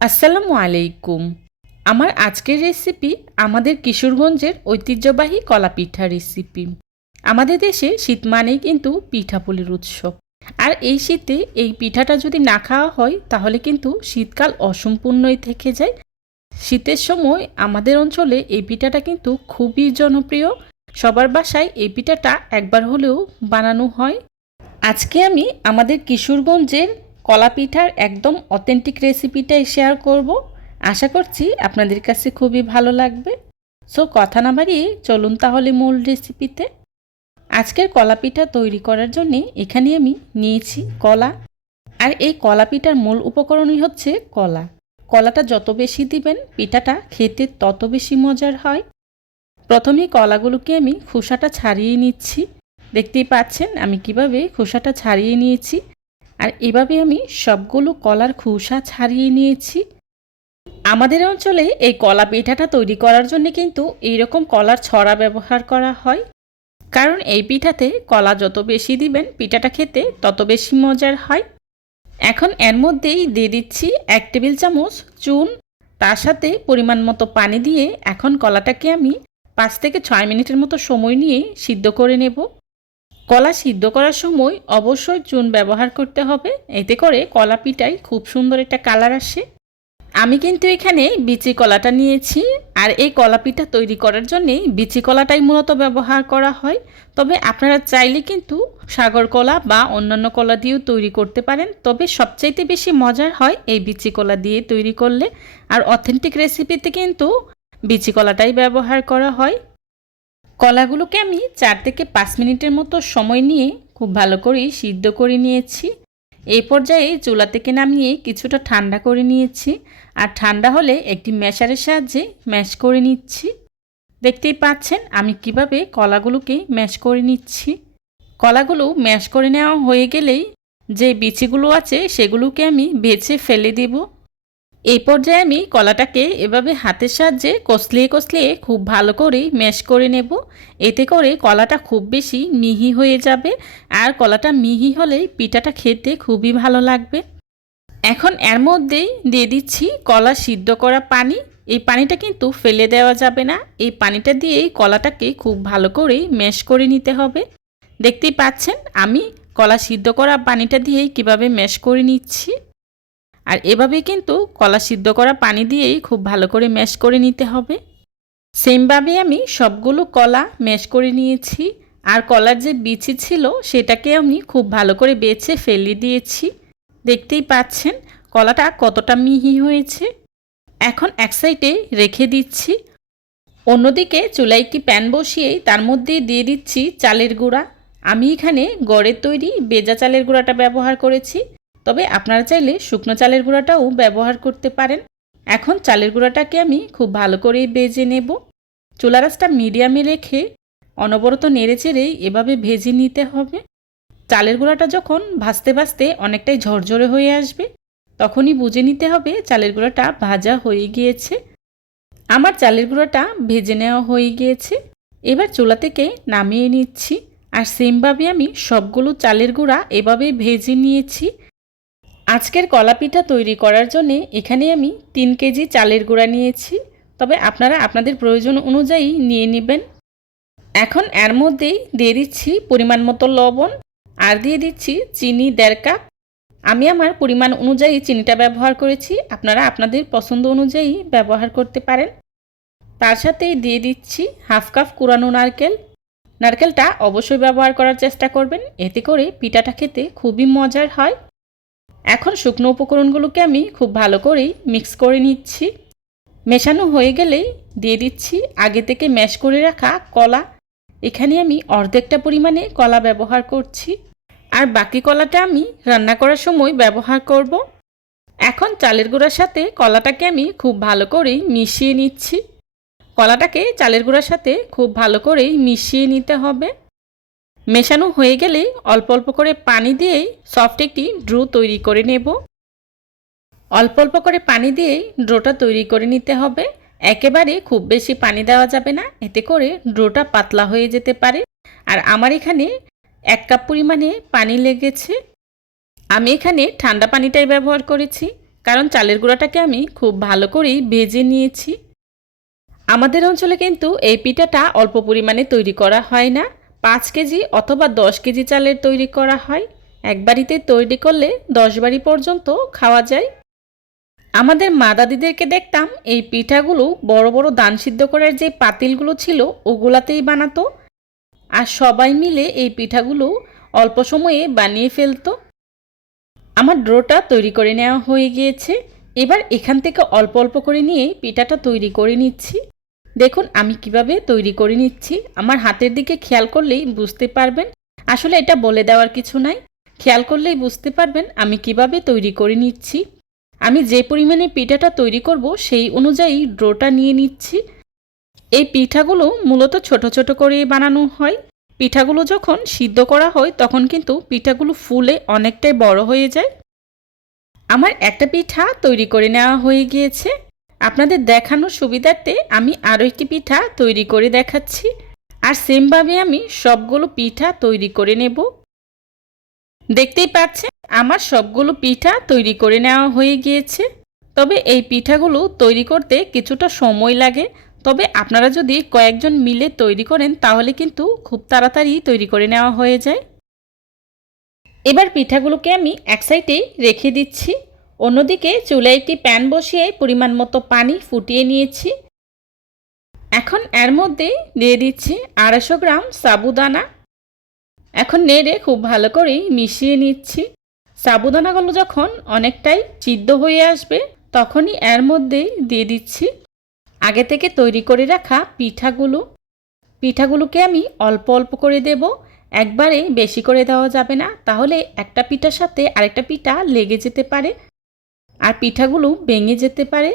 আসসালামু আলাইকুম। আমার আজকের রেসিপি আমাদের কিশোরগঞ্জের ঐতিহ্যবাহী কলা পিঠা রেসিপি। আমাদের দেশে শীত মানেই কিন্তু পিঠাপুলির উৎসব। আর এই শীতে এই পিঠাটা যদি না খাওয়া হয়, তাহলে কিন্তু শীতকাল অসম্পূর্ণই থেকে যায়। শীতের সময় আমাদের অঞ্চলে এই পিঠাটা কিন্তু খুবই জনপ্রিয়। সবার বাসায় এই পিঠাটা একবার হলেও বানানো হয়। আজকে আমি আমাদের কিশোরগঞ্জের কলা পিঠার একদম অথেন্টিক রেসিপিটাই শেয়ার করব। আশা করছি আপনাদের কাছে খুবই ভালো লাগবে। সো কথা না বাড়িয়ে চলুন তাহলে মূল রেসিপিতে আজকের কলা পিঠা তৈরি করার জন্য এখানে আমি নিয়েছি কলা। আর এই কলা পিঠার মূল উপকরণই হচ্ছে কলা। কলাটা যত বেশি দিবেন, পিঠাটা খেতে তত বেশি মজার হয়। প্রথমেই কলাগুলোকে আমি খোসাটা ছাড়িয়ে নিচ্ছি। দেখতেই পাচ্ছেন আমি কীভাবে খোসাটা ছাড়িয়ে নিয়েছি। আর এভাবে আমি সবগুলো কলার খোসা ছাড়িয়ে নিয়েছি। আমাদের অঞ্চলে এই কলা পিঠাটা তৈরি করার জন্য কিন্তু এইরকম কলার ছড়া ব্যবহার করা হয়। কারণ এই পিঠাতে কলা যত বেশি দিবেন, পিঠাটা খেতে তত বেশি মজার হয়। এখন এর মধ্যেই দিয়ে দিচ্ছি এক টেবিল চামচ চুন। তার সাথে পরিমাণ মতো পানি দিয়ে এখন কলাটাকে আমি পাঁচ থেকে ছয় মিনিটের মতো সময় নিয়ে সিদ্ধ করে নেব। কলা সিদ্ধ করার সময় অবশ্যই চুন ব্যবহার করতে হবে। এতে করে কলা পিঠায় খুব সুন্দর একটা কালার আসে। আমি কিন্তু এখানে বিচি কলাটা নিয়েছি আর এই কলা পিঠা তৈরি করার জন্যেই বিচি কলাটাই মূলত ব্যবহার করা হয়। তবে আপনারা চাইলে কিন্তু সাগর কলা বা অন্যান্য কলা দিয়েও তৈরি করতে পারেন। তবে সবচাইতে বেশি মজার হয় এই বিচি কলা দিয়ে তৈরি করলে। আর অথেন্টিক রেসিপিতে কিন্তু বিচি কলাটাই ব্যবহার করা হয়। কলাগুলোকে আমি চার থেকে পাঁচ মিনিটের মতো সময় নিয়ে খুব ভালো করেই সিদ্ধ করে নিয়েছি। এই পর্যায়ে চুলা থেকে নামিয়ে কিছুটা ঠান্ডা করে নিয়েছি আর ঠান্ডা হলে একটি ম্যাশারের সাহায্যে ম্যাশ করে নিচ্ছি। দেখতেই পাচ্ছেন আমি কীভাবে কলাগুলোকে ম্যাশ করে নিচ্ছি। কলাগুলো ম্যাশ করে নেওয়া হয়ে গেলেই যে বিচিগুলো আছে সেগুলোকে আমি বেছে ফেলে দেবো। এই পর্যায়ে আমি কলাটাকে এভাবে হাতের সাহায্যে কষলিয়ে কষলিয়ে খুব ভালো করে ম্যাশ করে নেব। এতে করে কলাটা খুব বেশি মিহি হয়ে যাবে আর কলাটা মিহি হলেই পিঠাটা খেতে খুবই ভালো লাগবে। এখন এর মধ্যেই দিয়ে দিচ্ছি কলা সিদ্ধ করা পানি। এই পানিটা কিন্তু ফেলে দেওয়া যাবে না। এই পানিটা দিয়েই কলাটাকে খুব ভালো করে ম্যাশ করে নিতে হবে। দেখতেই পাচ্ছেন, আমি কলা সিদ্ধ করা পানিটা দিয়েই কীভাবে ম্যাশ করে নিচ্ছি। আর এভাবে কিন্তু কলা সিদ্ধ করা পানি দিয়েই খুব ভালো করে ম্যাশ করে নিতে হবে। সেমভাবে আমি সবগুলো কলা ম্যাশ করে নিয়েছি। আর কলার যে বিচি ছিল সেটাকে আমি খুব ভালো করে বেছে ফেলে দিয়েছি। দেখতেই পাচ্ছেন কলাটা কতটা মিহি হয়েছে। এখন এক সাইডে রেখে দিচ্ছি। অন্যদিকে চুলায় একটি প্যান বসিয়েই তার মধ্যে দিয়ে দিচ্ছি চালের গুঁড়া। আমি এখানে গড়ের তৈরি বেজা চালের গুঁড়াটা ব্যবহার করেছি। তবে আপনারা চাইলে শুকনো চালের গুঁড়াটাও ব্যবহার করতে পারেন। এখন চালের গুঁড়াটাকে আমি খুব ভালো করেই বেজে নেব। চুলা রাসটা মিডিয়ামে রেখে অনবরত নেড়ে চেড়েই এভাবে ভেজে নিতে হবে। চালের গুঁড়াটা যখন ভাজতে ভাজতে অনেকটাই ঝরঝরে হয়ে আসবে, তখনই বুঝে নিতে হবে চালের গুঁড়াটা ভাজা হয়ে গিয়েছে। আমার চালের গুঁড়াটা ভেজে নেওয়া হয়ে গিয়েছে। এবার চুলা থেকে নামিয়ে নিচ্ছি। আর সেমভাবে আমি সবগুলো চালের গুঁড়া এভাবে ভেজে নিয়েছি। আজকের কলা পিঠা তৈরি করার জন্যে এখানে আমি তিন কেজি চালের গুঁড়া নিয়েছি। তবে আপনারা আপনাদের প্রয়োজন অনুযায়ী নিয়ে নেবেন। এখন এর মধ্যেই দিয়ে দিচ্ছি পরিমাণ মতো লবণ আর দিয়ে দিচ্ছি চিনি দেড় কাপ। আমি আমার পরিমাণ অনুযায়ী চিনিটা ব্যবহার করেছি। আপনারা আপনাদের পছন্দ অনুযায়ী ব্যবহার করতে পারেন। তার সাথেই দিয়ে দিচ্ছি হাফ কাপ কুরানো নারকেল। নারকেলটা অবশ্যই ব্যবহার করার চেষ্টা করবেন। এতে করে পিঠাটা খেতে খুবই মজার হয়। এখন শুকনো উপকরণগুলোকে আমি খুব ভালো করেই মিক্স করে নিচ্ছি। মেশানো হয়ে গেলেই দিয়ে দিচ্ছি আগে থেকে ম্যাশ করে রাখা কলা। এখানে আমি অর্ধেকটা পরিমাণে কলা ব্যবহার করছি। আর বাকি কলাটা আমি রান্না করার সময় ব্যবহার করব। এখন চালের গুঁড়ার সাথে কলাটাকে আমি খুব ভালো করেই মিশিয়ে নিচ্ছি। কলাটাকে চালের গুঁড়ার সাথে খুব ভালো করেই মিশিয়ে নিতে হবে। মেশানো হয়ে গেলে অল্প অল্প করে পানি দিয়েই সফট একটি ড্রো তৈরি করে নেব। অল্প অল্প করে পানি দিয়েই ড্রোটা তৈরি করে নিতে হবে। একেবারে খুব বেশি পানি দেওয়া যাবে না, এতে করে ড্রোটা পাতলা হয়ে যেতে পারে। আর আমার এখানে এক কাপ পরিমাণে পানি লেগেছে। আমি এখানে ঠান্ডা পানিটাই ব্যবহার করেছি, কারণ চালের গুঁড়াটাকে আমি খুব ভালো করেই ভেজে নিয়েছি। আমাদের অঞ্চলে কিন্তু এই পিঠাটা অল্প পরিমাণে তৈরি করা হয় না। পাঁচ কেজি অথবা দশ কেজি চালের তৈরি করা হয়। এক বাড়িতে তৈরি করলে দশ বাড়ি পর্যন্ত খাওয়া যায়। আমাদের মা দাদিদেরকে দেখতাম এই পিঠাগুলো বড় বড় দান সিদ্ধ করার যে পাতিলগুলো ছিল ওগুলাতেই বানাতো। আর সবাই মিলে এই পিঠাগুলো অল্প সময়ে বানিয়ে ফেলতো। আমার ড্রোটা তৈরি করে নেওয়া হয়ে গিয়েছে। এবার এখান থেকে অল্প অল্প করে নিয়ে পিঠাটা তৈরি করে নিচ্ছি। দেখুন, আমি কীভাবে তৈরি করে নিচ্ছি। আমার হাতের দিকে খেয়াল করলেই বুঝতে পারবেন। আসলে এটা বলে দেওয়ার কিছু নাই। খেয়াল করলেই বুঝতে পারবেন আমি কীভাবে তৈরি করে নিচ্ছি। আমি যে পরিমাণে পিঠাটা তৈরি করব, সেই অনুযায়ী ড্রোটা নিয়ে নিচ্ছি। এই পিঠাগুলো মূলত ছোট ছোট করে বানানো হয়। পিঠাগুলো যখন সিদ্ধ করা হয়, তখন কিন্তু পিঠাগুলো ফুলে অনেকটাই বড় হয়ে যায়। আমার একটা পিঠা তৈরি করে নেওয়া হয়ে গিয়েছে। আপনাদের দেখানোর সুবিধার্থে আমি আরও একটি পিঠা তৈরি করে দেখাচ্ছি। আর সেমভাবে আমি সবগুলো পিঠা তৈরি করে নেব। দেখতেই পাচ্ছেন, আমার সবগুলো পিঠা তৈরি করে নেওয়া হয়ে গিয়েছে। তবে এই পিঠাগুলো তৈরি করতে কিছুটা সময় লাগে। তবে আপনারা যদি কয়েকজন মিলে তৈরি করেন, তাহলে কিন্তু খুব তাড়াতাড়ি তৈরি করে নেওয়া হয়ে যায়। এবার পিঠাগুলোকে আমি এক সাইডেই রেখে দিচ্ছি। অন্যদিকে চুলায় একটি প্যান বসিয়ে পরিমাণ মতো পানি ফুটিয়ে নিয়েছি। এখন এর মধ্যে দিয়ে দিচ্ছি আড়াইশো গ্রাম সাবুদানা। এখন নেড়ে খুব ভালো করেই মিশিয়ে নিচ্ছি। সাবুদানাগুলো যখন অনেকটাই সিদ্ধ হয়ে আসবে, তখনই এর মধ্যেই দিয়ে দিচ্ছি আগে থেকে তৈরি করে রাখা পিঠাগুলো। পিঠাগুলোকে আমি অল্প অল্প করে দেব। একবারে বেশি করে দেওয়া যাবে না, তাহলে একটা পিঠার সাথে আরেকটা পিঠা লেগে যেতে পারে। আর পিঠাগুলো ভেঙে যেতে পারে।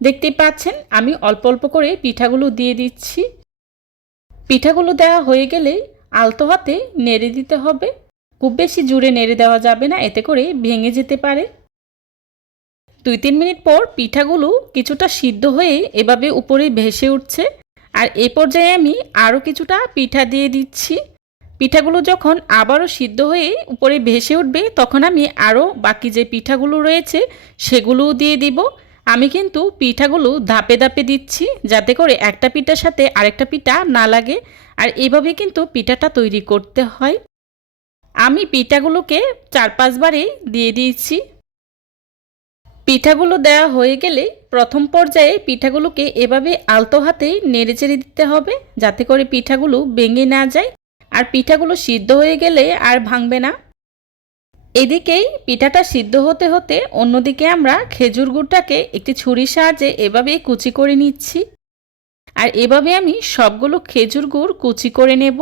দেখতেই পাচ্ছেন, আমি অল্প অল্প করে পিঠাগুলো দিয়ে দিচ্ছি। পিঠাগুলো দেওয়া হয়ে গেলে আলতো হাতে নেড়ে দিতে হবে। খুব বেশি জুড়ে নেড়ে দেওয়া যাবে না, এতে করে ভেঙে যেতে পারে। দুই তিন মিনিট পর পিঠাগুলো কিছুটা সিদ্ধ হয়ে এভাবে উপরে ভেসে উঠছে। আর এ পর্যায়ে আমি আরও কিছুটা পিঠা দিয়ে দিচ্ছি। পিঠাগুলো যখন আবারও সিদ্ধ হয়ে উপরে ভেসে উঠবে, তখন আমি আরও বাকি যে পিঠাগুলো রয়েছে, সেগুলোও দিয়ে দিব। আমি কিন্তু পিঠাগুলো ধাপে ধাপে দিচ্ছি, যাতে করে একটা পিঠার সাথে আরেকটা পিঠা না লাগে। আর এভাবে কিন্তু পিঠাটা তৈরি করতে হয়। আমি পিঠাগুলোকে চার পাঁচবারেই দিয়ে দিয়েছি। পিঠাগুলো দেওয়া হয়ে গেলে প্রথম পর্যায়ে পিঠাগুলোকে এভাবে আলতো হাতেই নেড়ে চেড়ে দিতে হবে, যাতে করে পিঠাগুলো ভেঙে না যায়। আর পিঠাগুলো সিদ্ধ হয়ে গেলে আর ভাঙবে না। এদিকেই পিঠাটা সিদ্ধ হতে হতে অন্যদিকে আমরা খেজুর গুড়টাকে একটি ছুরির সাহায্যে এভাবেই কুচি করে নিচ্ছি। আর এভাবে আমি সবগুলো খেজুর গুড় কুচি করে নেব।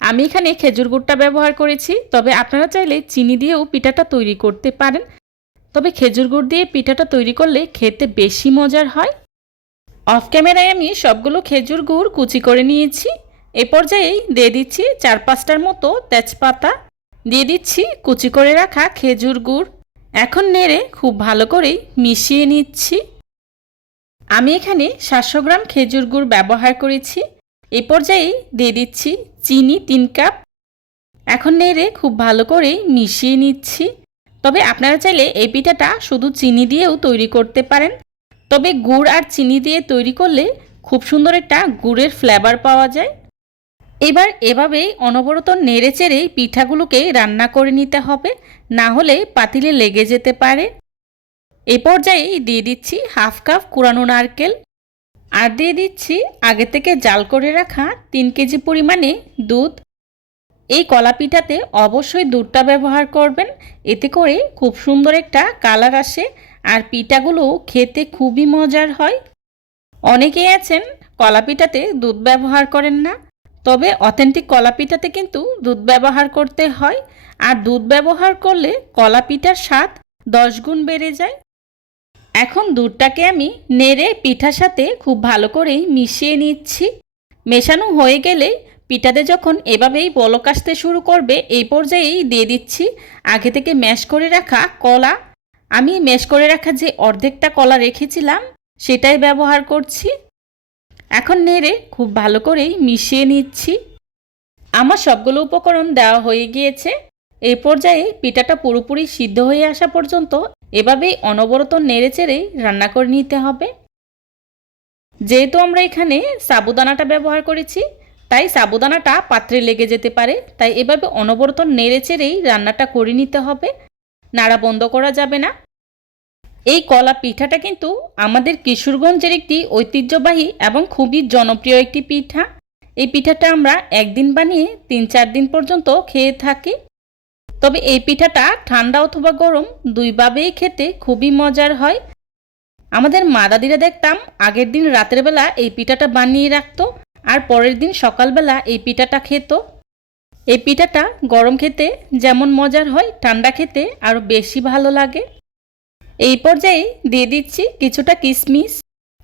আমি এখানে খেজুর গুড়টা ব্যবহার করেছি, তবে আপনারা চাইলে চিনি দিয়েও পিঠাটা তৈরি করতে পারেন। তবে খেজুর গুড় দিয়ে পিঠাটা তৈরি করলে খেতে বেশি মজার হয়। অফ ক্যামেরায় আমি সবগুলো খেজুর গুড় কুচি করে নিয়েছি। এ পর্যায়েই দিয়ে দিচ্ছি চার পাঁচটার মতো তেজপাতা। দিয়ে দিচ্ছি কুচি করে রাখা খেজুর গুড়। এখন নেড়ে খুব ভালো করেই মিশিয়ে নিচ্ছি। আমি এখানে সাতশো গ্রাম খেজুর গুড় ব্যবহার করেছি। এ পর্যায়েই দিয়ে দিচ্ছি চিনি তিন কাপ। এখন নেড়ে খুব ভালো করেই মিশিয়ে নিচ্ছি। তবে আপনারা চাইলে এই পিঠাটা শুধু চিনি দিয়েও তৈরি করতে পারেন। তবে গুড় আর চিনি দিয়ে তৈরি করলে খুব সুন্দর একটা গুড়ের ফ্লেভার পাওয়া যায়। এবার এভাবেই অনবরত নেড়ে চেড়েই পিঠাগুলোকে রান্না করে নিতে হবে, না হলে পাতিলে লেগে যেতে পারে। এ পর্যায়ে দিয়ে দিচ্ছি হাফ কাপ কুরানো নারকেল আর দিয়ে দিচ্ছি আগে থেকে জাল করে রাখা তিন কেজি পরিমাণে দুধ। এই কলা পিঠাতে অবশ্যই দুধটা ব্যবহার করবেন, এতে করে খুব সুন্দর একটা কালার আসে আর পিঠাগুলো খেতে খুবই মজার হয়। অনেকেই আছেন কলা পিঠাতে দুধ ব্যবহার করেন না তবে অথেন্টিক কলা পিঠাতে কিন্তু দুধ ব্যবহার করতে হয়, আর দুধ ব্যবহার করলে কলা পিঠার স্বাদ দশ গুণ বেড়ে যায়। এখন দুধটাকে আমি নেড়ে পিঠার সাথে খুব ভালো করেই মিশিয়ে নিচ্ছি। মেশানো হয়ে গেলে পিঠাতে যখন এভাবেই বলক আসতে শুরু করবে, এই পর্যায়েই দিয়ে দিচ্ছি আগে থেকে ম্যাশ করে রাখা কলা। আমি ম্যাশ করে রাখা যে অর্ধেকটা কলা রেখেছিলাম, সেটাই ব্যবহার করছি। এখন নেড়ে খুব ভালো করেই মিশিয়ে নিচ্ছি। আমার সবগুলো উপকরণ দেওয়া হয়ে গিয়েছে। এই পর্যায়ে পিঠাটা পুরোপুরি সিদ্ধ হয়ে আসা পর্যন্ত এভাবেই অনবরত নেড়ে চেড়েই রান্না করে নিতে হবে। যেহেতু আমরা এখানে সাবুদানাটা ব্যবহার করেছি, তাই সাবুদানাটা পাত্রে লেগে যেতে পারে, তাই এভাবে অনবরত নেড়ে চেড়েই রান্নাটা করে নিতে হবে। নাড়া বন্ধ করা যাবে না। এই কলা পিঠাটা কিন্তু আমাদের কিশোরগঞ্জের একটি ঐতিহ্যবাহী এবং খুবই জনপ্রিয় একটি পিঠা। এই পিঠাটা আমরা একদিন বানিয়ে তিন চার দিন পর্যন্ত খেয়ে থাকি। তবে এই পিঠাটা ঠান্ডা অথবা গরম দুইভাবেই খেতে খুবই মজার হয়। আমাদের মা দাদিরা দেখতাম আগের দিন রাতের বেলা এই পিঠাটা বানিয়ে রাখতো আর পরের দিন সকালবেলা এই পিঠাটা খেত। এই পিঠাটা গরম খেতে যেমন মজার হয়, ঠান্ডা খেতে আরও বেশি ভালো লাগে। এই পর্যায়ে দিয়ে দিচ্ছি কিছুটা কিশমিশ।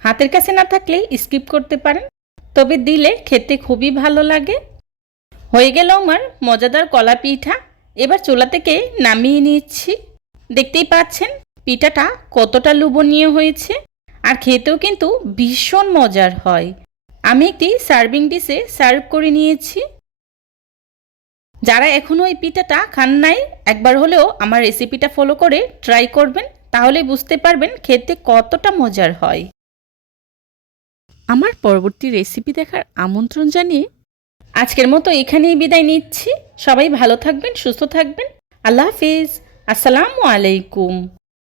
হাতের কাছে না থাকলে স্কিপ করতে পারেন, তবে দিলে খেতে খুবই ভালো লাগে। হয়ে গেল আমার মজাদার কলা পিঠা। এবার চোলা থেকে নামিয়ে নিচ্ছি। দেখতেই পাচ্ছেন, পিঠাটা কতটা লোভনীয় হয়েছে, আর খেতেও কিন্তু ভীষণ মজার হয়। আমি একটি সার্ভিং ডিশে সার্ভ করে নিয়েছি। যারা এখনও এই পিঠাটা খান নাই, একবার হলেও আমার রেসিপিটা ফলো করে ট্রাই করবেন। তাহলে বুঝতে পারবেন খেতে কতটা মজার হয়। আমার পরবর্তী রেসিপি দেখার আমন্ত্রণ জানিয়ে আজকের মতো এখানেই বিদায় নিচ্ছি। সবাই ভালো থাকবেন সুস্থ থাকবেন। আল্লাহ হাফিজ। আসসালামু আলাইকুম।